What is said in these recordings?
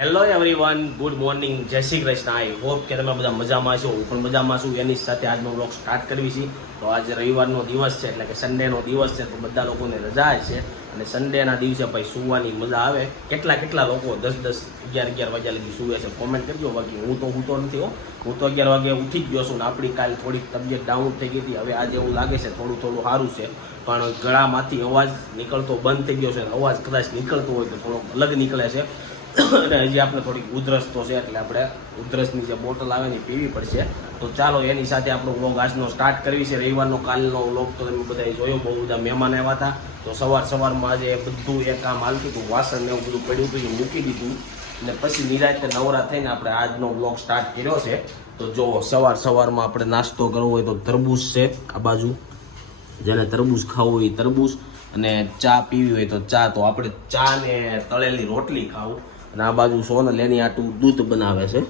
Hello everyone good morning Jai Shri Krishna. I hope કે તમે બધા મજામાં છો, હું પણ મજામાં છું. એની સાથે આજનો બ્લોગ સ્ટાર્ટ કરવી છે. તો આજે રવિવારનો દિવસ છે, એટલે કે સન્ડેનો દિવસ છે, તો બધા લોકોને રજા છે. અને સન્ડેના દિવસે ભાઈ સુવાની મજા આવે. કેટલા કેટલા લોકો દસ દસ અગિયાર અગિયાર વાગ્યા લગી સુવે છે કોમેન્ટ કરજો. બાકી હું તો હું તો નથી હો. હું તો અગિયાર વાગે ઉઠી ગયો છું ને આપણી કાલ થોડીક તબિયત ડાઉન થઈ ગઈ હતી. હવે આજે એવું લાગે છે થોડું થોડું સારું છે. પણ ગળામાંથી અવાજ નીકળતો બંધ થઈ ગયો છે અવાજ કદાચ નીકળતો હોય તો થોડોક અલગ નીકળે છે. અને હજી આપણે થોડીક ઉધરસ તો છે, એટલે આપણે ઉધરસની જે બોટલ આવે ને પીવી પડશે. તો ચાલો, એની સાથે આપણો વ્લોગ આજનો સ્ટાર્ટ કરવી છે. રવિવારનો કાલનો વ્લોગ તો તમે બધાએ જોયો, બહુ બધા મહેમાન આવ્યા હતા. તો સવાર સવારમાં આજે બધું એ કામ હાલતું હતું, વાસણ ને એવું બધું પડ્યું હતું, એ મૂકી દીધું. અને પછી નિરાતે નવરા થઈને આપણે આજનો વ્લોગ સ્ટાર્ટ કર્યો છે. તો જો સવાર સવારમાં આપણે નાસ્તો કરવો હોય તો તરબૂચ છે આ બાજુ. જેને તરબૂચ ખાવું હોય એ તરબૂચ. અને ચા પીવી હોય તો ચા. તો આપણે ચા ને તળેલી રોટલી ખાવું. અને આ બાજુ સોનલ એની આટું દૂધ બનાવે છે.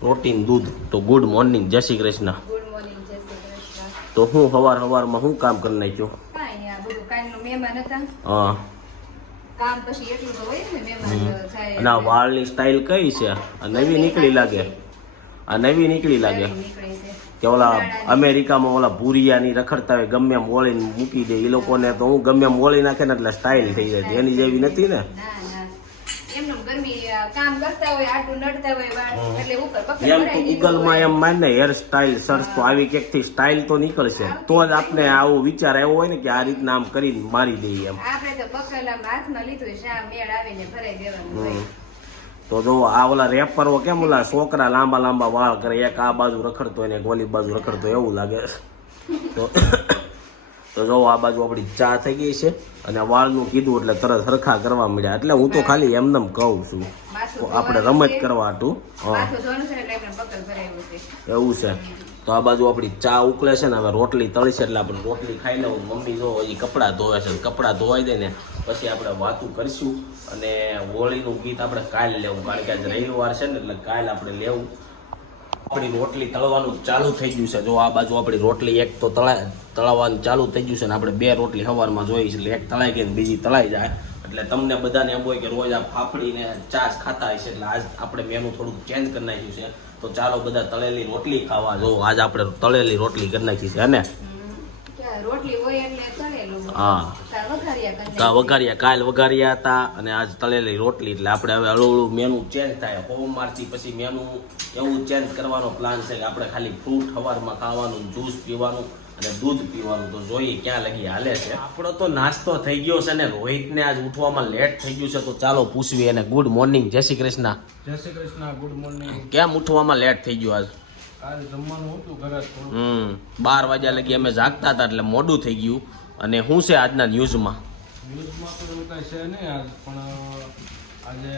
પ્રોટીન દૂધ. તો ગુડ મોર્નિંગ જય શ્રી કૃષ્ણ. તો હું સવાર સવારમાં શું કામ કરી નાખ્યો? હા. અને આ વાળની સ્ટાઇલ કઈ છે? આ નવી નીકળી લાગે. આ નવી નીકળી લાગે. કે ઓલા અમેરિકામાં ઓલા ભૂરિયાની રખડતા હોય ગમે એમ વળીને મૂકી દે એ લોકોને તો હું ગમે એમ વળી નાખે ને એટલે સ્ટાઇલ થઈ જાય. એની જેવી નથી ને ના ના એમનું ગરમી આ, કામ કરતા હોય આટલું નડતા હોય વાળ. એટલે ઉપર પકડ એમ તો ગૂગલમાં એમ માન હેર સ્ટાઇલ સર્ચ તો આવી ક્યાંકથી સ્ટાઇલ તો નીકળશે. તો જ આપને આવો વિચાર આવ્યો હોય ને કે આ રીતના આમ કરીને મારી દઈએ એમ. આપણે તો પકડેલા હાથમાં લીધું શા મેળ આવીને ભરાઈ દેવાનું હોય. હમ. તો જો આ ઓલા રેપરો કેમ ઓલા છોકરા લાંબા લાંબા વાળ કરે એક આ બાજુ રખડતો હોય ને એક ઓલી બાજુ રખડતો એવું લાગે. તો તો જો આ બાજુ આપણી ચા થઈ ગઈ છે અને વાળનું કીધું એટલે તરત સરખા કરવા મળ્યા. એટલે હું તો ખાલી એમનેમ કહું છું આપણે રમત કરવા હાટું હા. માથું ધોવાનું છે એટલે એમને પકડ ભરાયું છે. એવું છે. તો આ બાજુ આપણી ચા ઉકળે છે ને હવે રોટલી તળી છે એટલે આપણે રોટલી ખાઈ લઉં. મમ્મી જો એ કપડાં ધોવે છે કપડાં ધોવાઈ દે ને પછી આપણે વાતું કરીશું અને હોળીનું ગીત આપણે કાલ લેવું. કારણ કે આજે રવિવાર છે ને એટલે કાલ આપણે લેવું. આપણી રોટલી તળવાનું ચાલુ થઈ ગયું છે. જો આ બાજુ આપણી રોટલી એક તો તળા તળાવવાનું ચાલુ થઈ ગયું છે ને આપણે બે રોટલી સવારમાં જોઈ છે એટલે એક તળાઈ ગઈ ને બીજી તળાઈ જાય. એટલે તમને બધાને એમ હોય કે રોજ આ ફાફડીને ચાસ ખાતા હશે એટલે આજ આપણે મેનુ થોડુંક ચેન્જ કરી નાખ્યું છે. તો ચાલો બધા તળેલી રોટલી ખાવા. જો આજ આપણે તળેલી રોટલી કરી નાખી છે ને? રોટલી હોય એટલે હા. તાર વઘાર્યા કા વઘાર્યા કાલ વઘાર્યા હતા અને આજ તળેલી રોટલી એટલે આપણે હવે હળવું હળવું મેનુ ચેન્જ થાય. સોમવારથી પછી મેનુ એવું ચેન્જ કરવાનો પ્લાન છે કે આપણે ખાલી ફ્રૂટ સવારમાં ખાવાનું જ્યુસ પીવાનું અને દૂધ પીવાનું. તો જોઈએ ક્યાં લગી હાલે છે. આપણો તો નાસ્તો થઈ ગયો છે ને રોહિતને આજ ઉઠવામાં લેટ થઈ ગયું છે તો ચાલો પૂછવી અને ગુડ મોર્નિંગ જય શ્રી કૃષ્ણ. જય શ્રી કૃષ્ણ ગુડ મોર્નિંગ કેમ ઉઠવામાં લેટ થઈ ગયું આજ? આજે જમવાનું હતું ઘરે જ થોડું હમ બાર વાગ્યા લગી અમે જાગતા હતા એટલે મોડું થઈ ગયું. અને શું છે આજના ન્યૂઝમાં ન્યૂઝમાં તો એવું કાંઈ છે નહીં આજ પણ આજે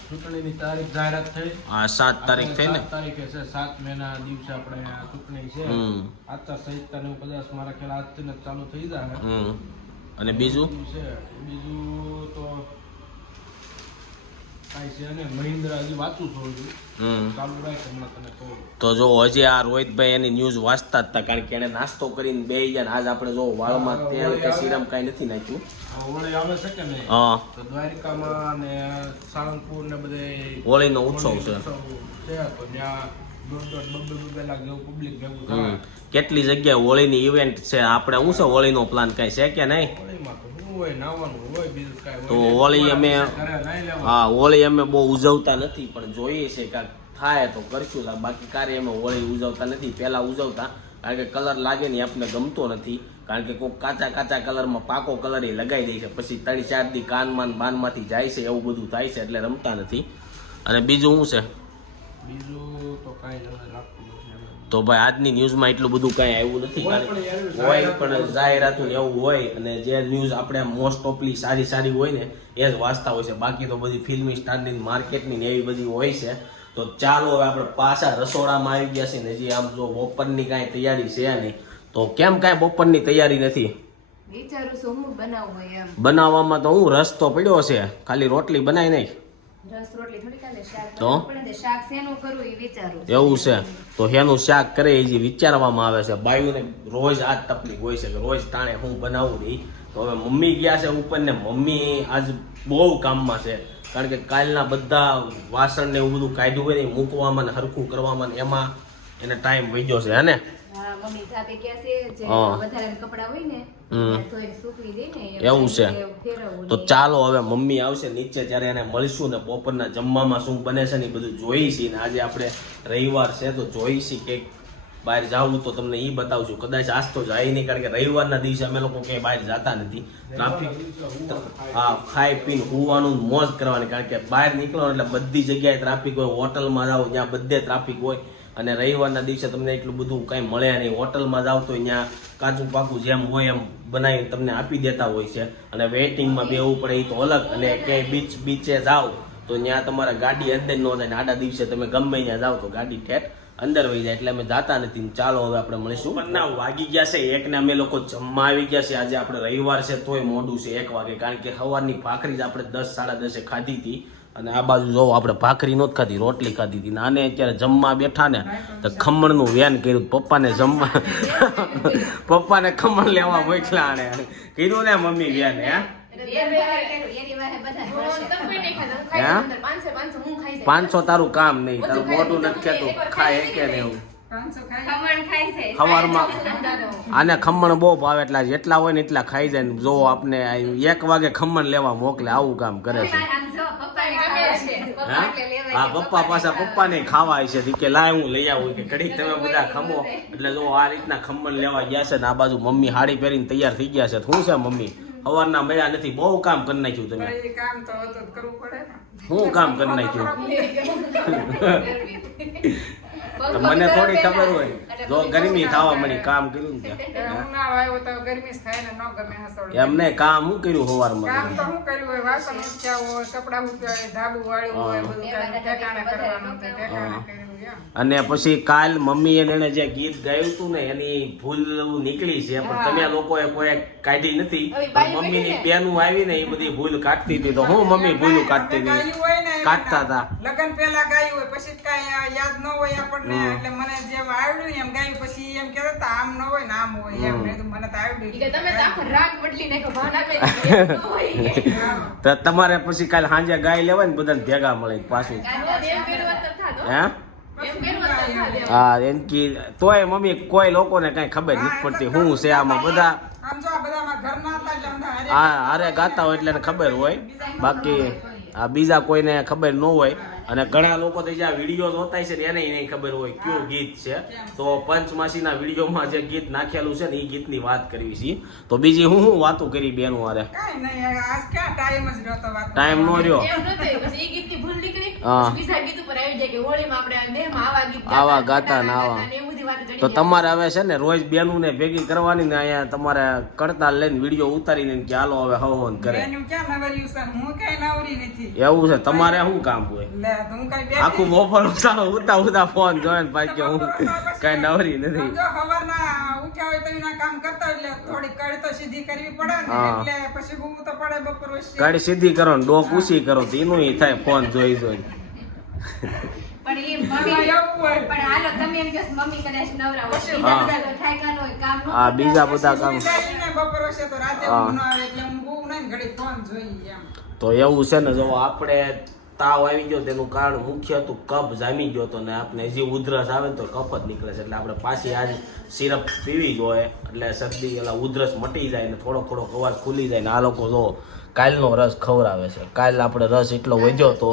ચૂંટણીની તારીખ જાહેરાત થઈ. હા સાત તારીખ થઈ ને? સાત તારીખે છે સાત મેના દિવસે આપણે ચૂંટણી છે. આચાર સંહિતા ને કદાચ મારા ખ્યાલ આજથી ચાલુ થઈ જાય અને બીજું છે બીજું તો કાંઈ છે નહીં મહિન્દ્ર હજી વાંચું છું હજુ હમ ચાલુ રાખ હમણાં તને કહું તો જો હજી આ રોહિતભાઈ એની ન્યૂઝ વાંચતા હતા કારણ કે એને નાસ્તો કરીને બે ગયા આજ આપણે જો વાળમાં તેલ કે સિરમ કાંઈ નથી નાખ્યું. હોળી આવે છે કે નહીં? હા. દ્વારિકામાં ને સાળંગપુર ને બધે હોળીનો ઉત્સવ છે. કેટલી જગ્યાએ હોળીની ઇવેન્ટ છે? આપણે શું છે હોળીનો પ્લાન કાંઈ છે કે નહીં? તો કાંઈ હોળી અમે હા હોળી અમે બહુ ઉજવતા નથી પણ જોઈએ છે કે થાય તો કરશું. બાકી કાર્ય અમે હોળી ઉજવતા નથી. પહેલાં ઉજવતા કારણ કે કલર લાગે ને એ આપણને ગમતો નથી. કારણ કે કોઈક કાચા કાચા કલરમાં પાકો કલર એ લગાવી દે છે. પછી ત્રણ ચાર દી કાનમાં બાનમાંથી જાય છે એવું બધું થાય છે એટલે રમતા નથી. અને બીજું શું છે? બીજું તો કાંઈ મને લાગતું નથી એમ. તો ભાઈ આજની ન્યૂઝમાં એટલું બધું કાંઈ આવ્યું નથી હોય કારણ પણ કે હોય પણ જાહેરાતું ને એવું હોય અને જે ન્યૂઝ આપણે મોસ્ટ ઓફલી સારી સારી હોય ને એ જ વાંચતા હોય છે. બાકી તો બધી ફિલ્મી સ્ટારની માર્કેટની ને એવી બધી હોય છે. તો ચાલો હવે આપણે પાછા રસોડામાં આવી ગયા છે ને હજી આમ જો બપોરની કાંઈ તૈયારી છે નહીં તો કેમ કાંઈ બપોરની તૈયારી નથી? બનાવવામાં તો હું રસ તો પડ્યો છે. ખાલી રોટલી બનાવી નાખ તો? એવું છે. તો એનું શાક કરે એ જે વિચારવામાં આવે છે બાયુને રોજ આ તકલીફ હોય છે કે રોજ તાણે હું બનાવું નહીં તો હવે મમ્મી ગયા છે ઉપર ને મમ્મી આજ બહુ કામમાં છે. કારણ કે કાલના બધા વાસણ ને એવું બધું કાઢ્યું હોય ને મૂકવામાં ને હરખું કરવામાં ને એમાં એને ટાઈમ વહી છે હે ને? હા મમ્મી જાતે છે જે વધારે કપડા હોય ને એવું છે. તો ચાલો હવે મમ્મી આવશે નીચે ત્યારે એને મળીશું ને બપોરના જમવામાં શું બને છે ને એ બધું જોઈશી ને આજે આપણે રવિવાર છે તો જોઈશી કે બહાર જાવું તો તમને એ બતાવશું. કદાચ આજ તો જાય નહીં કારણ કે રવિવારના દિવસે અમે લોકો ક્યાંય બહાર જતા નથી. ટ્રાફિક હા ખાઈ પીને હોવાનું મોજ કરવાની કારણ કે બહાર નીકળો એટલે બધી જગ્યાએ ટ્રાફિક હોય હોટલમાં જાઓ ત્યાં બધે ટ્રાફિક હોય. અને રવિવારના દિવસે તમને એટલું બધું કાંઈ મળે નહીં. હોટલમાં જાઓ તો ત્યાં કાચું પાકું જેમ હોય એમ બનાવીને તમને આપી દેતા હોય છે. અને વેઇટિંગમાં બેવું પડે એ તો અલગ. અને ક્યાંય બીચ બીચે જાઓ તો ત્યાં તમારા ગાડી અંદર ન જાય આડા દિવસે તમે ગમે ત્યાં જાઓ તો ગાડી ઠેઠ અંદર વહી જાય. એટલે અમે જાતા નથી ચાલો હવે આપણે મળીશું. ના, વાગી ગયા છે. એકને અમે લોકો જમવા આવી ગયા છે. આજે આપણે રવિવાર છે, તોય મોડું છે એક વાગે. કારણ કે સવારની ભાખરી જ આપણે દસ, સાડા દસે ખાધી હતી. અને આ બાજુ જોવો આપણે ભાખરી નહોતી ખાધી રોટલી ખાધી હતી. નાને આને અત્યારે જમવા બેઠા ને તો ખમણનું વેન કર્યું. પપ્પાને જમવા પપ્પાને ખમણ લેવા મોકલા આને કીધું ને મમ્મી વેન હે? પાંચસો તારું કામ નહીં તારું મોટું નથી કહેતું. ખાય કે ને એવું. ખમણ ખાય છે સવારમાં આને ખમણ બહુ ભાવે એટલા જેટલા હોય ને એટલા ખાઈ જાય ને જો આપને આ એક વાગે ખમણ લેવા મોકલે આવું કામ કરે છે. આમ જો, પપ્પાને ખાવા છે. પપ્પા હા. પપ્પા પાછા પપ્પા ને ખાવા છે. કે લાય હું લઈ આવું. કે ઘડીક તમે બધા ખમો. એટલે જો આ રીતના ખમણ લેવા ગયા છે ને આ બાજુ મમ્મી હાડી પહેરીને તૈયાર થઈ ગયા છે. શું છે મમ્મી? સવારના મળ્યા નથી બહુ કામ કરી નાખ્યું તમે. એ કામ તો હતું જ કરવું પડે ને. શું કામ કરી નાખ્યું? મને થોડી ખબર હોય. જો ગરમી થવા મળી કામ કર્યું ને એ ત્યાં. ઉનાળો આવ્યો તો ગરમી થાય ને ન ગમે એમને કામ શું કર્યું કામ તો શું કર્યું હોય વાસણ ઉંચા હોય કપડા ઉંચા હોય ધાબુ વાળ્યું હોય બધું કાંઈ કરવાનું તે કર્યું. અને પછી કાલ મમ્મી એને જે ગીત ગાયું હતું ને એની ભૂલ નીકળી છે. પણ તમે લોકોએ કોઈ કાઢી નથી. મમ્મીની બેનું આવી ને એ બધી ભૂલ કાઢતી હતી. તો હું મમ્મી ભૂલ કાઢતી હતી? કાઢતા હતા. લગન પહેલા ગાયું હોય પછી કાંઈ યાદ ન હોય આપણને. એટલે મને જેમ આવડ્યું એમ ગાયું પછી એમ કહેતા આમ ન હોય ને આમ હોય. એમ મને તો આવડ્યું તમે તો આખો રાગ બદલી નાખો, તમારે પછી કાલ સાંજે ગાય લેવાય ને બધાને ભેગા મળે પાછું. હો. હે એમ. હા કે તોય મમ્મી કોઈ લોકોને કઈ ખબર નથી પડતી શું છે. આમાં બધા. આમ જો બધામાં ઘરના હતા એટલે બધા હારે હા હારે ગાતા હોય એટલે ખબર હોય. બાકી આ બીજા કોઈને ખબર ન હોય અને ઘણા લોકો તો જ્યાં વીડિયો જોતા છે ને એને નહીં ખબર હોય કયું ગીત છે તો પંચમાસીના વિડીયોમાં જે ગીત નાખેલું છે ને એ ગીતની વાત કરવી છે તો બીજી હું હું વાતો કરી બેનું ક્યાં ટાઈમ જ રહ્યો તો વાત ટાઈમ નો રહ્યો એમ નહોતું. પછી ઈ ગીતની ભૂલ નીકળી. હા. આવી જાય કે હોળીમાં આપણે આ દેહમાં આવા ગાતા, ગાતા ને આવા. ને તો તમારે હવે છે ને રોજ બેનું ને ભેગી કરવાની ને અહીંયા તમારે કડતાલ લઈને વીડિયો ઉતારીને કે હાલો હવે હવન કરે એવું છે તમારે શું કામ હોય? લે તો હું કઈ બેઠી આખું બપોર ઉતારો ઉતા ઉતા ફોન જોઈને પાછી કે હું કઈ નવરી નથી. જો સવારના ઉઠ્યા હોય તો એના કામ કરતા હોય એટલે થોડી કડ તો સીધી કરવી પડે ને હા. એટલે પછી હું તો પડે બપોર વચ્ચે. ગાડી સીધી કરો ને ડોક ઉસી કરો તો એનું થાય ફોન જોઈ જોઈને પણ ઈ મમ્મી પણ હાલો તમે એમ કહો મમ્મી કદાચ નવરા હોય. બીજા હા. બધા હોય, કામ ન હા બીજા બધા કામ સીધી જાય ને બપોર વચ્ચે તો રાતે હા. ઊંઘ ન આવે એટલે હું બહુ નહીં ઘડી ફોન જોઈએ એમ તો એવું છે ને જો આપણે તાવ આવી ગયો તેનું કારણ મુખ્ય હતું કફ જામી ગયો હતો ને આપણે હજી ઉધરસ આવે ને તો કફ જ નીકળે છે. એટલે આપણે પાછી આજ સિરપ પીવી જોઈએ. એટલે શરદી એટલે ઉધરસ મટી જાય ને થોડો થોડો અવાજ ખુલી જાય ને આ લોકો જો કાલનો રસ ખવડાવે છે. કાલ આપણે રસ એટલો વધ્યો તો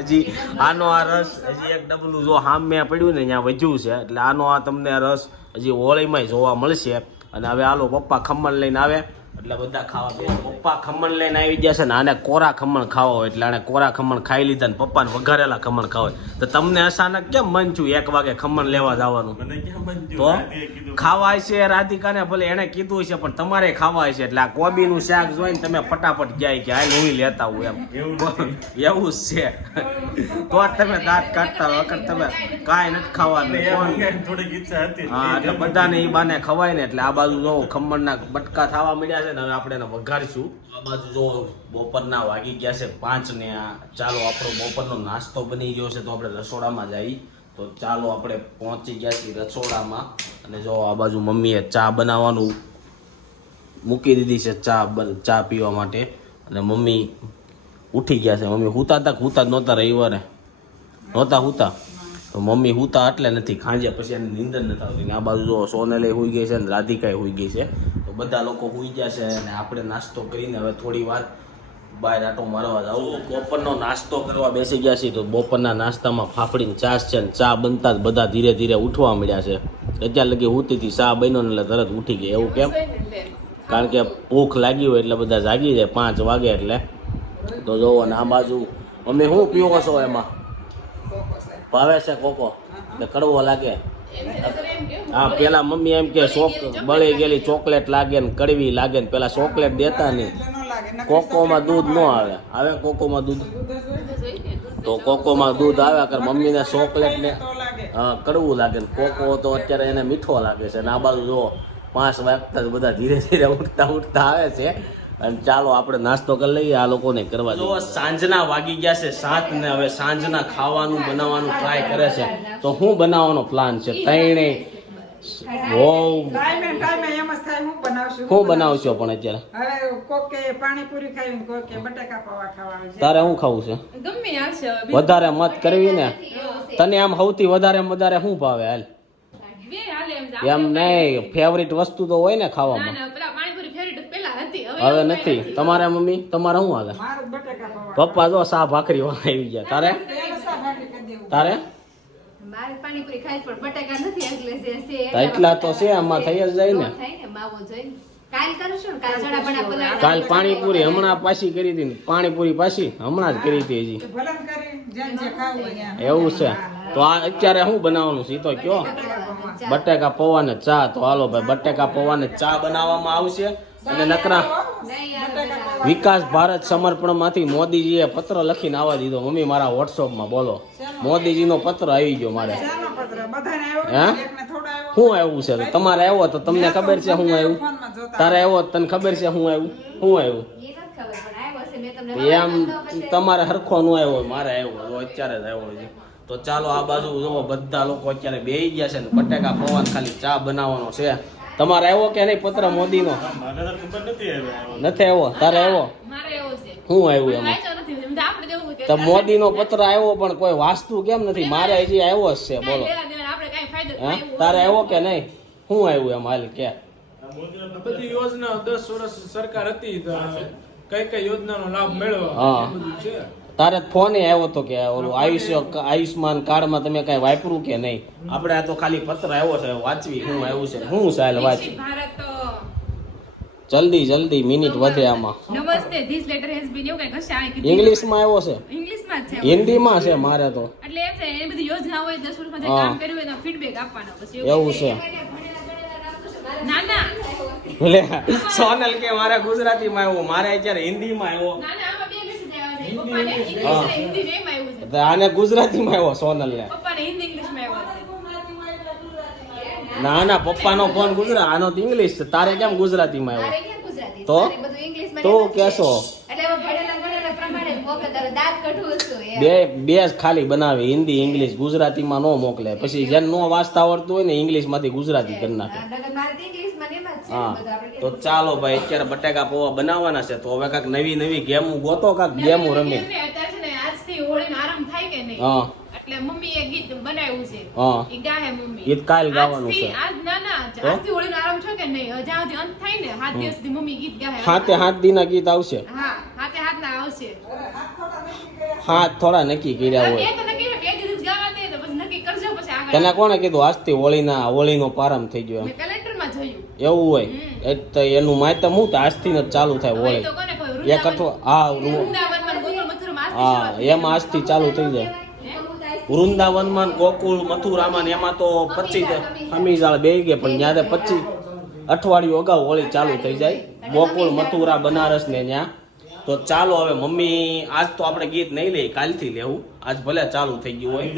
હજી આનો આ રસ હજી એક ડબલું જો હામે પડ્યું ને ત્યાં વધ્યું છે. એટલે આનો આ તમને રસ હજી હોળીમાં જોવા મળશે. અને હવે આલો પપ્પા ખમણ લઈને આવે. એટલે બધા ખાવા બે પપ્પા ખમણ લઈને આવી ગયા છે ને આને કોરા ખમણ ખાવા હોય એટલે આને કોરા ખમણ ખાઈ લીધા ને પપ્પાને વઘારેલા ખમણ ખાવા તો તમને અચાનક કેમ મન છું એક વાગે ખમણ લેવા જવાનું? તો? ખાવા છે રાધિકાને ભલે એને કીધું છે પણ તમારે ખાવા છે એટલે આ કોબીનું શાક જોઈને તમે ફટાફટ ગયા કે હાલ હું લેતા હું એમ. એવું જ છે. તો તમે દાંત કાઢતા વખત તમે કાંઈ નથી ખાવાનું હા એટલે બધાને એ બાને ખવાય ને એટલે આ બાજુ જો ખમણના બટકા થવા મળ્યા છે ને હવે આપણે એને વઘારીશું. આ બાજુ જો બપોરના વાગી ગયા છે પાંચ ને આ ચાલો આપણો બપોરનો નાસ્તો બની ગયો છે તો આપણે રસોડામાં જઈ તો ચાલો આપણે પહોંચી ગયા છીએ રસોડામાં અને જો આ બાજુ મમ્મીએ ચા બનાવવાનું મૂકી દીધી છે ચા ચા પીવા માટે. અને મમ્મી ઉઠી ગયા છે. મમ્મી હુતા હતા હુતા જ નહોતા રવિવારે? નહોતા હુતા? તો મમ્મી હુતા એટલે નથી. ખાંજ્યા પછી એની નીંદર નથી આવતી. ને આ બાજુ જો સોનેલે હોઈ ગઈ છે ને રાધિકાએ હોઈ ગઈ છે. બધા લોકો હુઈ ગયા છે અને આપણે નાસ્તો કરીને હવે થોડી વાર બહાર આટો મારવા જાવ બપોરનો નાસ્તો કરવા બેસી ગયા છીએ તો બપોરના નાસ્તામાં ફાફડીની ચાસ છે ને ચા બનતા જ બધા ધીરે ધીરે ઉઠવા મળ્યા છે. અત્યારે લગી ઉઠતી હતી ચા બન્યો ને એટલે તરત ઉઠી ગઈ એવું કેમ? કારણ કે ભૂખ લાગી હોય એટલે બધા જાગી જાય પાંચ વાગે એટલે. તો જોવો ને આ બાજુ અમે શું પીવો છો એમાં? ભાવે છે કોકો? એટલે કડવો લાગે. હા, પેલા મમ્મી એમ કે ચોક બળી ગયેલી ચોકલેટ લાગે ને કડવી લાગે ને પેલા ચોકલેટ દેતા નહીં કોકોમાં દૂધ ન આવે. આવે કોકોમાં દૂધ. તો કોકોમાં દૂધ આવે કર મમ્મીને ચોકલેટ ને હા, કડવું લાગે ને કોકો તો અત્યારે એને મીઠો લાગે છે. ને આ બાજુ જો પાંચ વાગતા બધા ધીરે ધીરે ઉઠતા ઉઠતા આવે છે. અને ચાલો આપણે નાસ્તો કરી લઈએ, આ લોકોને કરવા જો સાંજના વાગી ગયા છે સાત ને હવે સાંજના ખાવાનું, બનાવવાનું ટ્રાય કરે છે. તો શું બનાવવાનો પ્લાન છે? તૈણે બહુ ટાઈમે ટાઈમે એમ જ થાય હું બનાવશું શું બનાવશો. પણ અત્યારે? હવે કોકે પાણીપુરી ખાવી કોકે બટાકા પૌવા ખાવા છે. તારે શું ખાવું છે? ગમે આવશે હવે વધારે મત કરવી ને? તને આમ સૌથી વધારે વધારે શું ભાવે હાલ? એમ જ. નહીં ફેવરિટ વસ્તુ તો હોય ને ખાવામાં. ના પેલા પાણીપુરી ફેવરિટ પેલા હતી હવે હવે નથી. તમારે મમ્મી તમારે શું હાલે? મારું બટાકા પૌવા પપ્પા જો સા ભાખરી વાળા આવી ગયા. તારે? તારે? મારે પાણીપુરી ખાઈ પણ બટાકા નથી એટલે જે છે એટલા તો છે આમાં થઈ જ જાય ને. થાય ને માવો જોઈને કાલ કરશું ને કાલ ચણા બણા પલાળ્યા. કાલ પાણીપુરી હમણાં પાછી કરી હતી પાણીપુરી પાછી હમણાં જ કરી હતી હજી. એવું છે. તો આ અત્યારે શું બનાવવાનું છે? તો કયો. બટેકા પૌવા ને ચા. તો હાલો ભાઈ બટેકા પૌવા ને ચા બનાવવામાં આવશે. અને નકરા. વિકાસ ભારત સમર્પણમાંથી મોદીજીએ પત્ર લખીને આવવા દીધો. મમ્મી, મારા વોટ્સઅપમાં બોલો. મોદીજીનો પત્ર આવી ગયો મારે. હે? શું આવ્યું છે? તમારે આવ્યો તો તમને ખબર છે શું આવ્યું? તારે આવ્યો તને ખબર છે શું આવ્યું? શું આવ્યું? એમ તમારે હરખો નો આવ્યો મારે આવ્યો અત્યારે જ આવ્યો છે તો ચાલો આ બાજુ જોવો બધા લોકો અત્યારે બેહી ગયા છે ને બટેકા પવન ખાલી ચા બનાવવાનો છે. તમારે આવ્યો કે નહીં પત્ર મોદીનો? નથી આવ્યો. તારે આવ્યો? હું શું આવ્યું એમાં? તો આપણે દેવું કે તો મોદીનો પત્ર આવ્યો પણ કોઈ વાસ્તુ કેમ નથી? મારે હજી આવ્યો જ છે બોલો. લેવા દેવા આપણે કાંઈ ફાયદો હે? તારે આવ્યો કે નહીં? શું આવ્યું એમ હાલ કે. બધી યોજના દસ વર્ષ સરકાર હતી કઈ કઈ યોજનાનો લાભ મેળવવા હા. બધું છે. તારે ફોન આવ્યો તો કે ઓલું આયુષ્ય આયુષ્માન કાર્ડમાં તમે કઈ વાપરું કે નહીં? આપણે આ તો ખાલી પત્ર આવ્યો છે વાંચવી હું આવ્યું છે. હું સાહેલ હાલ વાંચ. જલ્દી જલ્દી મિનિટ વધે આમાં. નમસ્તે. ધીસ લેટર હેઝ બીન એવું કંઈક હશે આ કીધું. ઇંગ્લિશમાં આવ્યો છે. ઇંગ્લિશમાં છે. હિન્દીમાં છે મારે તો. એટલે એમ છે એ બધી યોજના હોય દસ વર્ષમાં જે. કામ કર્યું એનો ફીડબેક આપવાનો પછી એવું છે. ના ના લે સોનલ કે મારે ગુજરાતીમાં આવ્યો મારે અત્યારે હિન્દીમાં આવ્યો. ના ના હા. આને ગુજરાતીમાં આવ્યો સોનલ ને ના ના પપ્પાનો ફોન ગુજરાત આનો તો ઇંગ્લિશ છે. તારે કેમ ગુજરાતીમાં આવ્યો? તો? તો કેશો. બે બે ખાલી બનાવે. હિન્દી ઇંગ્લિશ ગુજરાતીમાં નો મોકલે. પછી જેને નો વાંચતા આવડતું હોય ને ઇંગ્લિશમાંથી ગુજરાતી કરી નાખે. હા, તો ચાલો ભાઈ અત્યારે બટેકા પૌવા બનાવવાના છે. તો હવે કાંઈક નવી નવી ગેમો ગોતો કાંઈક ગેમો રમી. એમને અત્યારે છે આજથી હોળીનો આરંભ થાય કે નહીં? હા. એટલે મમ્મીએ ગીત બનાવ્યું છે. હા. ઈ ગાહે મમ્મી. ગીત કાલ ગાવાનું છે. આજ ના ના આજથી હોળીનો આરંભ છે કે નહીં? જ્યાં સુધી અંત થાય ને સાત દિવસ સુધી મમ્મી ગીત ગાહે હાથે હાથ દીના ગીત આવશે. હા હાથે હાથ ના આવશે. હાથ થોડા નક્કી કર્યા હોય. તો નક્કી છે, બે દિવસ ગાવા દે તો પછી નક્કી કરજો પછી આગળ. તને કોણે કીધું આજથી હોળીના હોળીનો પ્રારંભ થઈ ગયો એમ મેં કેલેન્ડરમાં જોયું એવું હોય. એ તો એનું માહિતમ હું તો આજથી જ ચાલુ થાય હોય એક અઠવા હા હા એમાં આજથી ચાલુ થઈ જાય. વૃંદાવનમાં ગોકુળ મથુરામાં એમાં તો પચીસ હમીજાળ બે ગયા પણ ત્યાં પચીસ અઠવાડિયું અગાઉ હોળી ચાલુ થઈ જાય. ગોકુળ મથુરા બનારસ ને ત્યાં તો ચાલો હવે મમ્મી આજ તો આપણે ગીત નહીં લઈએ કાલથી લેવું. આજ ભલે ચાલુ થઈ ગયું હોય.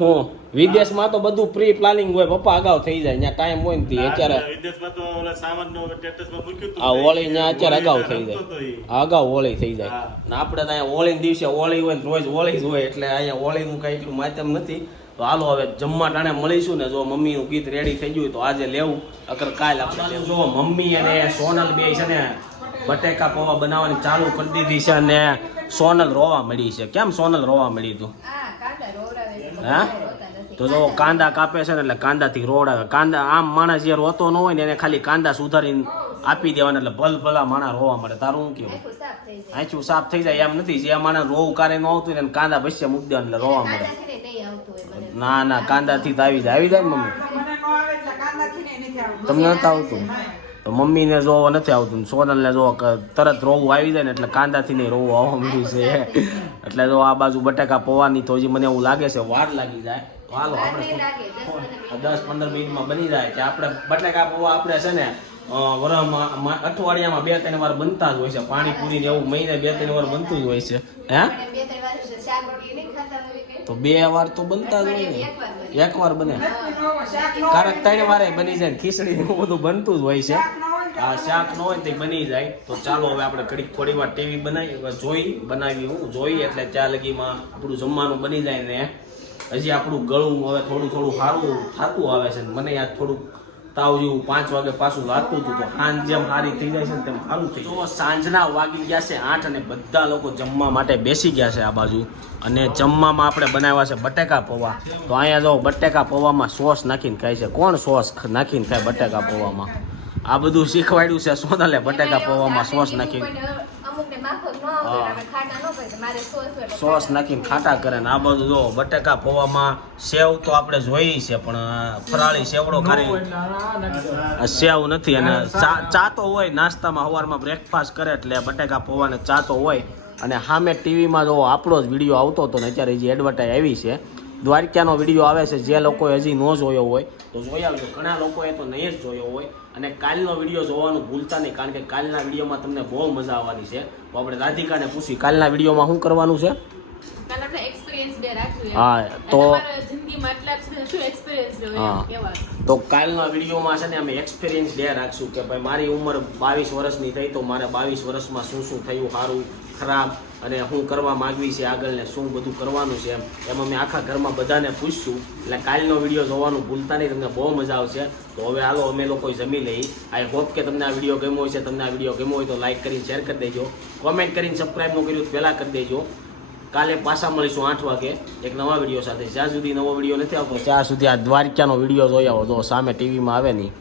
હું વિદેશમાં તો બધું પ્રી પ્લાનિંગ હોય પપ્પા અગાઉ થઈ જાય ત્યાં ટાઈમ હોય ને અત્યારે આ હોળી ત્યાં અત્યારે અગાઉ થઈ જાય. અગાઉ હોળી થઈ જાય. ને આપણે ત્યાં હોળી દિવસે હોળી હોય ને રોજ હોળી જ હોય એટલે અહીંયા હોળીનું કઈ એટલું માધ્યમ નથી. તો હાલો હવે જમવા ટાણે મળીશું ને જો મમ્મીનું ગીત રેડી થઈ ગયું તો આજે લેવું. અગર કાલ આપણે જો મમ્મી અને સોનલ બે છે ને બટેકા પૌવા બનાવવાની ચાલુ કરી દીધી છે અને સોનલ રોવા મળી છે. કેમ સોનલ રોવા મળી તું? હા રોવડાવે હે? તો જો કાંદા કાપે છે ને એટલે કાંદાથી રોડાવે કાંદા આમ માણસ જે રોતો ન હોય ને એને ખાલી કાંદા સુધારીને આપી દેવાના એટલે ભલ ભલા માણસ રોવા મળે. તારું શું કેવું આખું સાફ થઈ જાય. આંચું સાફ થઈ જાય એમ નથી. જે માણસ રોવું કારે ન આવતું હોય ને કાંદા ભસ્ય મૂકી દેવાના એટલે રોવા મળે. ને ના કાંદાથી તો આવી જાય. આવી જાય ને મમ્મી? મને ન આવે એટલે કાંદાથી ને નથી આવતું. તમને નતા આવતું? તો મમ્મીને જોવો નથી આવતું સોનલને જોવો કે તરત રોવું આવી જાય ને એટલે કાંદાથી નહીં રોવું આવવા મળ્યું છે. એટલે જો આ બાજુ બટાકા પૌવાની તો હજી મને એવું લાગે છે વાર લાગી જાય. તો હાલો આપણે દસ પંદર મિનિટમાં બની જાય કે આપણે બટાકા પૌવા આપણે છે ને વરમાં અઠવાડિયામાં બે ત્રણ વાર બનતા જ હોય છે. પાણીપુરી ને એવું મહિને બે ત્રણ વાર બનતું જ હોય છે. હે આપણે બે ત્રણ વાર શાક રોટલી નહીં ખાતા હોય કે તો બે વાર તો બનતા જ હોય ને. એક વાર બને. કારણ કારક ત્રણ વારે બની જાય ખીચડી એવું બધું બનતું જ હોય છે. આ શાક ન હોય તે બની જાય. તો ચાલો હવે આપણે ઘડીક થોડી વાર ટીવી બનાવી જોઈ બનાવી હું. જોઈ એટલે ત્યાં લગીમાં આપણું જમવાનું બની જાય ને. હજી આપણું ગળું હવે થોડું થોડું સારું થતું આવે છે મને યાદ થોડું તાવ જેવું પાંચ વાગે પાછું લાગતું હતું તો સાંજ જેમ સારી થઈ જાય છે તેમ સારું થઈ જો સાંજના વાગી ગયા છે આઠ અને બધા લોકો જમવા માટે બેસી ગયા છે આ બાજુ. અને જમવામાં આપણે બનાવ્યા છે બટેકા પૌવા. તો અહીંયા જો બટેકા પૌવામાં સોસ નાખીને ખાય છે. કોણ સોસ નાખીને ખાય બટેકા પૌવામાં? આ બધું શીખવાડ્યું છે સોનલે બટેકા પૌવામાં સોસ નાખીને. અમુકને માફક ન આવતું હોય, આપણે ખાટા ન હોય તો મારે સોસ હોય નાખીને ખાટા કરે ને આ બધું જો બટેકા પૌવામાં સેવ તો આપણે જોઈ છે પણ ફરાળી સેવડો આ સેવ નથી અને ચા ચા તો હોય નાસ્તામાં સવારમાં બ્રેકફાસ્ટ કરે એટલે બટેકા પૌવાને ચા તો હોય. અને સામે ટીવીમાં જો આપણો જ વીડિયો આવતો હતો ને અત્યારે જે એડવર્ટાઈઝ આવી છે દ્વારકાનો વીડિયો આવે છે જે લોકોએ હજી ન જોયો હોય તો જોઈ આવજો ઘણા લોકોએ તો નહીં જ જોયો હોય અને કાલનો વીડિયો જોવાનું ભૂલતા નહીં કારણ કે કાલના વિડીયોમાં તમને બહુ મજા આવવાની છે તો આપણે રાધિકાને પૂછી કાલના વિડીયોમાં શું કરવાનું છે. હા, તો- હા. તો કાલના વિડીયોમાં છે ને અમે એક્સપિરિયન્સ ડે રાખશું કે ભાઈ મારી ઉંમર બાવીસ વર્ષની થઈ તો મારે બાવીસ વર્ષમાં શું શું થયું સારું ખરાબ અને હું કરવા માગવી છે આગળ ને શું બધું કરવાનું છે એમ. એમાં મેં આખા ઘરમાં બધાને પૂછશું એટલે કાલનો વીડિયો જોવાનું ભૂલતા નહીં, તમને બહુ મજા આવશે. તો હવે હાલો, અમે લોકો જમી લઈ આઈ હોપ કે તમને આ વીડિયો ગમ્યો હોય છે તમને આ વીડિયો ગમ્યો હોય તો લાઇક કરીને શેર કરી દેજો. કોમેન્ટ કરીને સબસ્ક્રાઈબ ન કર્યું પહેલાં કરી દેજો. કાલે પાછા મળીશું આઠ વાગે એક નવા વીડિયો સાથે. જ્યાં સુધી નવો વીડિયો નથી આવતો, ત્યાં સુધી આ દ્વારિકાનો વીડિયો જોઈ આવો. જો સામે ટીવીમાં આવે નહીં.